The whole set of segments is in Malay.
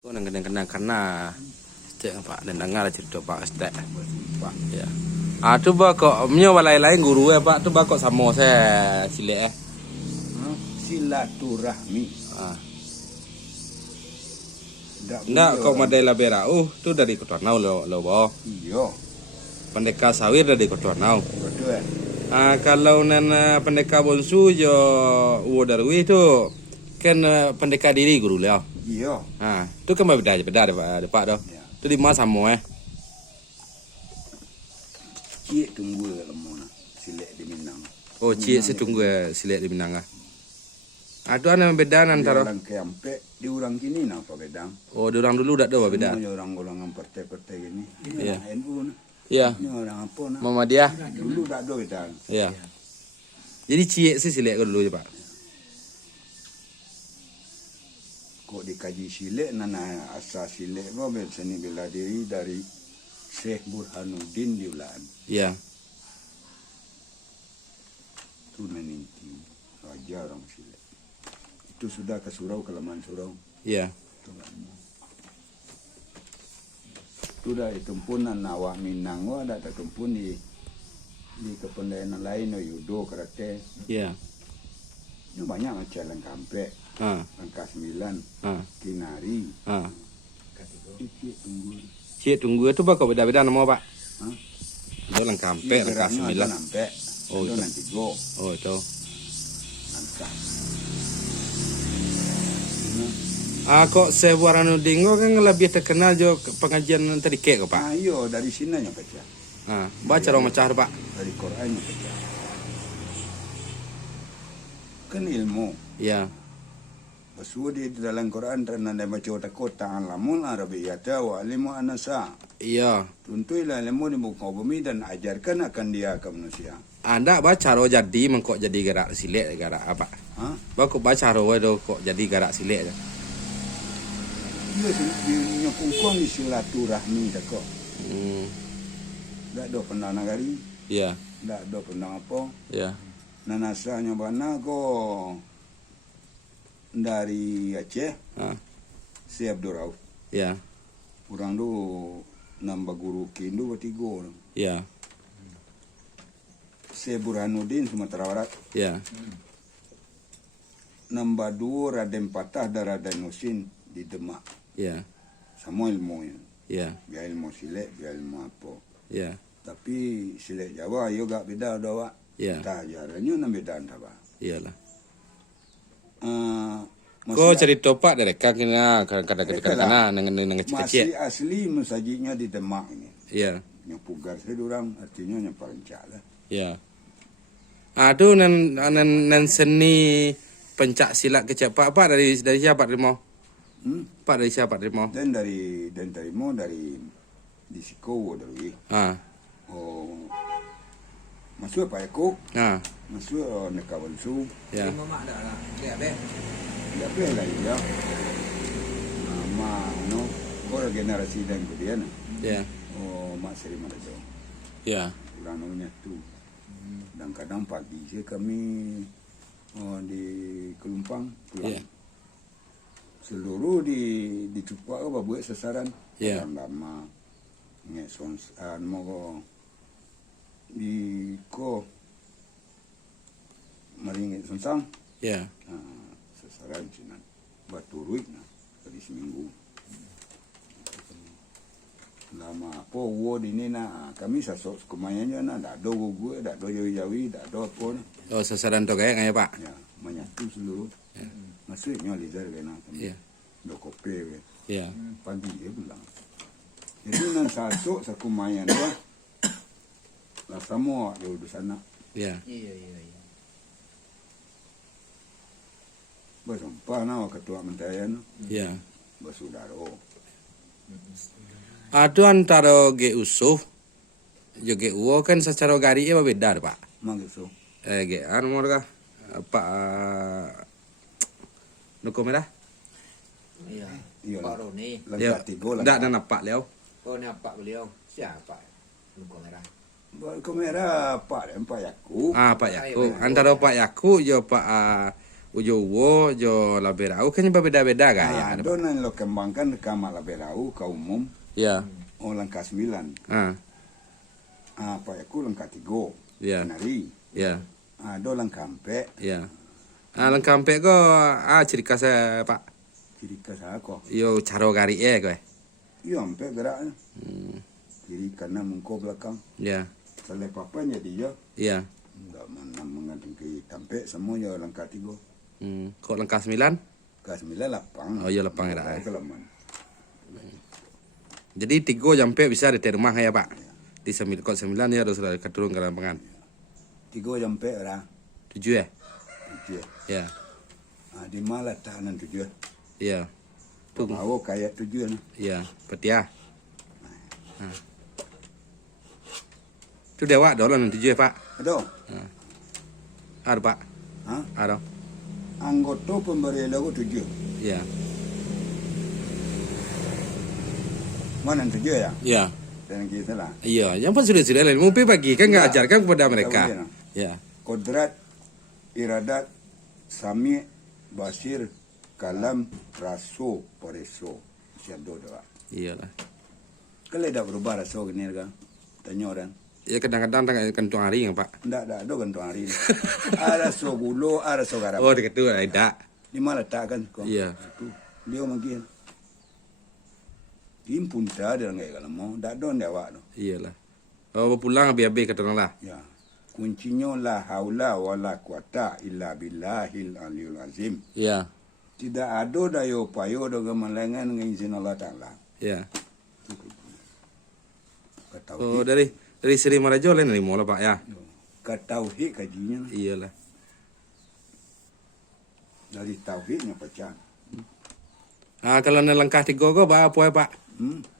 Kau nang kena karena stek Pak dan dengar cerita Pak stek Pak ya. Tu ba kok mnya walai lain guru Pak tu ba kok sama saya silek silaturahmi. Ndak kok madai labera. Tu dari Kota Nau lo bo. Iya, Pendeka sawir dari Kota Nau. betul. Kalau nan pendeka bonsu jo uwo darwi tu kan pendeka diri guru leo. Iya. Tu kan beda Pak dah. Ya. Tu di mana sama Cik tunggu lama nak silek di Minang. Oh, cik saya tunggu silek di Minang tu ana beda antara orang keampek di orang kini nak apa bedang? Oh, di orang dulu dak ada beda. Semuanya orang golongan partai-partai gini. Ini Iya. orang NU nak. Iya. Ini orang apa nak? Muhammadiyah. Dulu tak ada bedang. Iya. Jadi cik sih silek dulu je, Pak. Kok dikaji silek nana asal silek kok seni bela diri dari Syekh Burhanuddin di Ulaan. Iya. Itu nanti raja orang silek. Itu sudah ke surau, kelemahan surau. Iya. Itu dah tempunan nawak Minang wah ada tempun di kependayaan lain judo karate. Iya. Ini banyak macam langkampek, langkah 9, kinari. Itu tunggu. Cik tunggu itu Pak kok beda-beda nama, Pak. Hah? Itu langkampek, langkah 9. Langkampek. Oh, Itu itu. nanti go Oh, itu. langkah. Kok saya Burhanuddin kan lebih terkenal jo pengajian tadi kek kok, Pak. Iya dari sini nya baca. Baca orang macah Pak. Dari Quran nya baca. Kan ilmu. Iya. Pasal di dalam Quran teranda baca takut ta'alamun arabiyata wa alimu anasa. Iya. Tuntuilah ilmu di muka bumi dan ajarkan akan dia ke manusia. Anda baca ro jadi mengkok jadi gerak silek gerak apa? Hah? Kok baca ro do kok jadi gerak silek je. Dia nyokongkong di silaturahmi tak kok. Tak ada pernah nagari, Iya. tak ada pernah apa. Iya. Nanasanya mana kok dari Aceh, si Abdul Rauf. Iya. Orang tu nambah guru kindu bertiga. Iya. Si Burhanuddin Sumatera Barat. Iya. Nambah 2 Raden Patah dan Raden Nusin di Demak. Iya. Sama ilmunya. Iya. Biar ilmu silek, biar ilmu apa. Iya. Tapi silek Jawa yo gak beda dah wak. Iya. Tak ajarannya nak beda dah wak. Iyalah. Masih Kau cerita Pak dari kakaknya kadang-kadang dengan kecil-kecil. masih asli mensajinya di Demak ini. Iya. Yang pugar saya orang artinya yang perencak lah. Iya. Tu nan seni pencak silat kecil Pak dari siapa terima? Pak dari siapa terima? Dan dari mau dari di Siko dari. Oh. Masuk Pak Eko, masuk Nekawan Su. Ya. Mak dah lah. Dia be. Ya bela ya. Nama no orang generasi dan kemudian. Ya. Oh, Mak Seri Marajo. Ya. Orang namanya tu. Dan kadang pagi saya kami di Kelumpang pulang. Ya. Seluruh di Cupak apa buat sasaran. Ya. Lama ngesons mau di ko maringit sonsang. Ya. Sasaran cina batu ruik nah tadi seminggu. Lama apa wo di ni na kami sasok kumayanya na dak do gue dak do jawi dak do apa na. Oh, sasaran tu kayak Pak. Ya, menyatu seluruh. Maksudnya lizar kena kami. Ya. Do kopi we. Ya. Pagi dia pulang. Jadi nan sasok sakumayan dah. Lah semua di sana. Ya. Iya. Bersumpah na ketua mentayan Ya. basudaro. Tu antara ge usuf jo ge uwo kan secara gari apa beda Pak? Magiso. Ge anu mereka Pak Nuko merah? Iya. Iya. Pak Roni. Langkah tiga lah. Ndak ada napak leo. Oh, ni apa beliau? Siapa? Luka merah. Kamera Pak Yaku. Pak Yaku. Antara Pak Yaku jo Pak Ujo uwo, jo laberau kan beda-beda gaya. Ada nan lo kembangkan kamar laberau ka umum Ya. o langkah 9. Ah, Apa ya ku langkah 3. ya. Nari. Ya. Do langkah 4. Ya. Lengkap ko ciri khasnya Pak. Kiri ke sako. Yo caro gari kowe. Iya sampai geraknya. Kiri kanan mengko belakang. Ya. Selai papanya dia. Iya. Enggak mana mengandung ke sampai semuanya langkah 3. Kok lengkap 9? Ke 9 lapang. Oh iya lapang ya. Kelaman. Jadi 3 sampai bisa di rumah ya Pak. Di 9 ya harus keturun ke lapangan. 3 sampai ora. 7 ya? 7. Ya. Di malah tahanan 7. Iya. Tuh. Mau kayak 7 nah. Iya, petia. Itu dewa dolan 7 ya Pak. Aduh. Ada Pak. Hah? Ada. Anggota pemberi lagu 7. Iya. Mana 7 ya? Iya. Dan kita lah. Iya, yang pun sudah lain. Mumpi bagi kan nggak Enggak. ajarkan kepada mereka. Tahu dia, no? Ya. Kodrat, iradat, sami, basir, kalam, raso, pareso. Siado doa. Iyalah. Kalau dah berubah raso gini kan? Tanya orang. Ya kadang-kadang kentung hari ya Pak. Ndak ada gantung hari ini. Ada so gulo, ada so garam. Oh dekat tu ada. Di mana tak kan? Kau? Iya. Itu dia mungkin. Impun tak ada ngai kalau mau. Ndak don dewa tu. Iyalah. Oh pulang abi-abi kata orang lah. Ya. Kuncinya la haula wala quwata illa billahil aliyul azim. Iya. Tidak ada daya upaya dengan melengan dengan izin Allah Ta'ala. Iya. Oh Ketauhid. dari Sri Marajo lain dari mula Pak ya. Ketauhid kajinya. Iyalah. Dari tauhidnya pecah. Kalau nelangkah 3 ko apa ya Pak?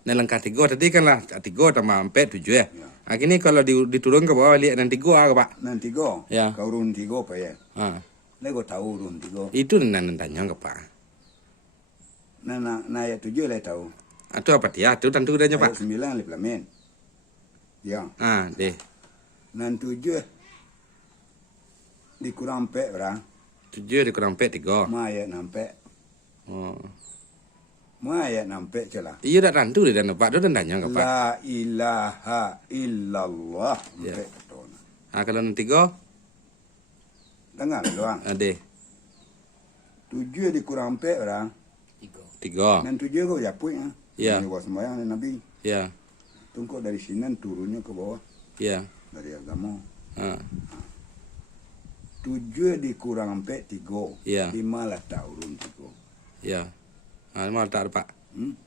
Nelangkah 3 tadi kan lah 3 tambah 4 7 ya. Ya. Kini kalau diturun ke bawah lihat nanti 3 Pak. Nanti go. Ya. Kau urun 3 apa ya? Ah, Lego tahu urun 3. itu nanya ke Pak. Nah ayat 7 lah tahu. Itu apa dia? Itu tentu udahnya Ayat Pak. 9 lip lamen. Ya. Deh. Nan 7 dikurang 4 orang. 7 dikurang 4 3. Ma ayat 4. Oh. Ma ayat 4 celah. Iya dah tentu dia dan Pak. Itu tanya ke Pak. La ilaha illallah. Ya. 4 ketona. Kalau nanti 3 Dengar doang. deh 7 dikurang 4 orang. 3. Dan 7 kau japui ya. Ya. Ini buat sembahyang Nabi. Ya. Tunggu dari sini turunnya ke bawah Ya. dari agama. Ah. 7 dikurang 4 3. Ya. 5 lah tak urun 3. Ya. Mal tak ada Pak.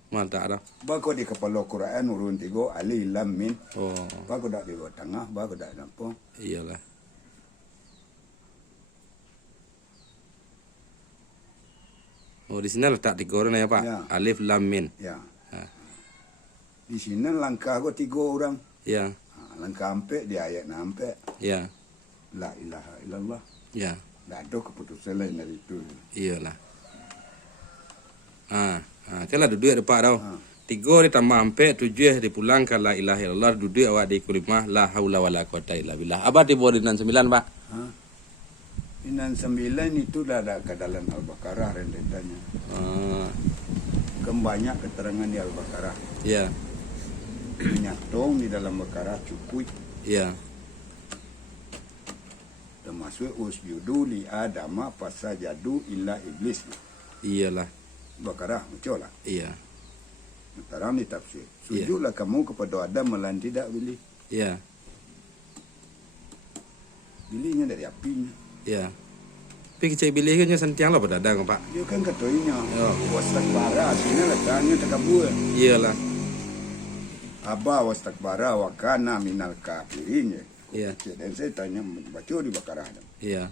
Mal tak ada. Bako di kepala Quran urun 3 alif lam mim. Oh. Bako dak di bawah tengah, bako dak nampak. Iyalah. Oh di sini letak 3 orang ya Pak. Ya. Alif lam mim. Ya. Ah. Di sini langkah kau 3 orang. Ya. Langkah 4 di ayat 4. Ya. La ilaha illallah. Ya. Tak ada keputusan lain dari itu. Iyalah. Kalau duduk ada Pak tau. Ah. 3 ditambah 4 7 dipulangkan la ilaha illallah duduk awak di kulimah la haula wala quwata illa billah. Apa di bawah 9 Pak? Inan 9 itu dah ada ke dalam Al-Baqarah rentetannya. Banyak keterangan di Al-Baqarah. Ya. Menyatong di dalam Baqarah cukup. Ya. Termasuk usjudu li adama fasajadu illa iblis. Iyalah. Baqarah macam lah. Iya. Sekarang di tafsir. Sujudlah kamu kepada Adam melain tidak pilih. Iya. Pilihnya dari apinya. Ya. Tapi kecil bilih kan sentiang lah berdagang Pak. Dia kan katanya. Ya. Wastakbara aslinya letaknya takabur. Iyalah. Aba wastakbara wa kana minal kafirin. Iya. Dan saya tanya baca di Baqarah. Iya.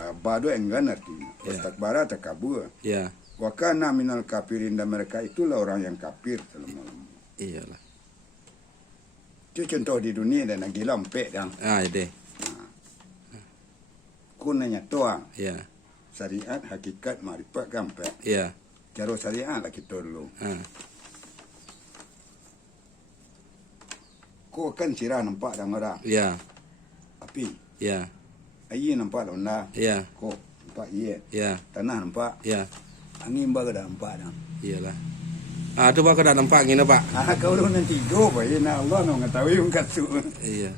Aba itu enggan artinya. Ya. Wastakbara takabur. Iya. Wa kana minal kafirin, dan mereka itulah orang yang kafir selama-lamanya. Iyalah. Itu contoh di dunia dan lagi lampek dah. Deh. Kunanya toa Iya. syariat hakikat marifat gampang. Iya. Cara syariat lah kita dulu. Kau kan cirah nampak dah orang. Iya. Api. Iya. Air nampak lona. Ya, Kok nampak iya. ya, Tanah nampak. ya. Angin baru dah nampak dah. Iyalah. Tu Pak kau dah nampak gini Pak. Kau orang tidur apa ya? Nah Allah nak ngetahui ungkat tu. Iya.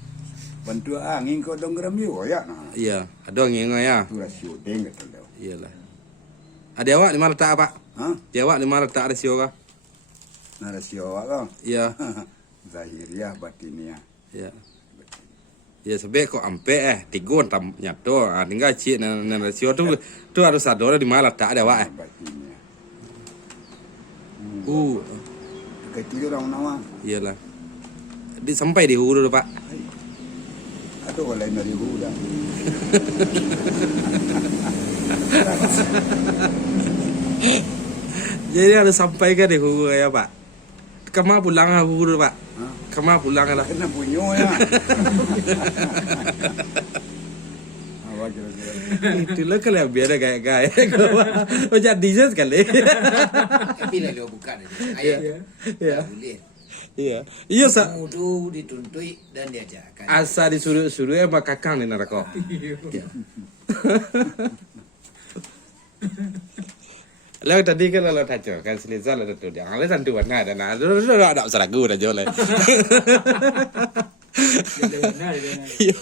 Bantu angin kau dong geram yo ya nah. Iya, ada angin ya. Tu rasio deng kata dia. Iyalah. Ada awak di mana letak Pak? Ha? Di awak di mana letak ada sio kah? Nah rasio awak kau. Iya. Zahiriah batiniah. Iya. Ya sebab kok ampe tigon tam nyato tinggal cik nan rasio tu harus ada di mana letak ada awak Batiniah. Kecil orang nama. Iyalah. Sampai di hulu Pak. Ada orang dari huda. Jadi harus sampai ke di hulu ya Pak. Kemana pulang ke hulu Pak? Kemana pulang lah? Kena punya ya. Awak kira-kira. Itulah kelebihan gaya-gaya. Oh jadi sekali. Tapi lah dia bukan ayah. Iya. Boleh. Iya. Iya sa. Mudu dituntui dan diajarkan. Asa disuruh-suruh ya mak kakang ni narako. Iya. Lalu tadi kan lalu tajo kan selesa lalu tu dia. Lalu santuan ada nah. Ada seragu dah jual. Iya.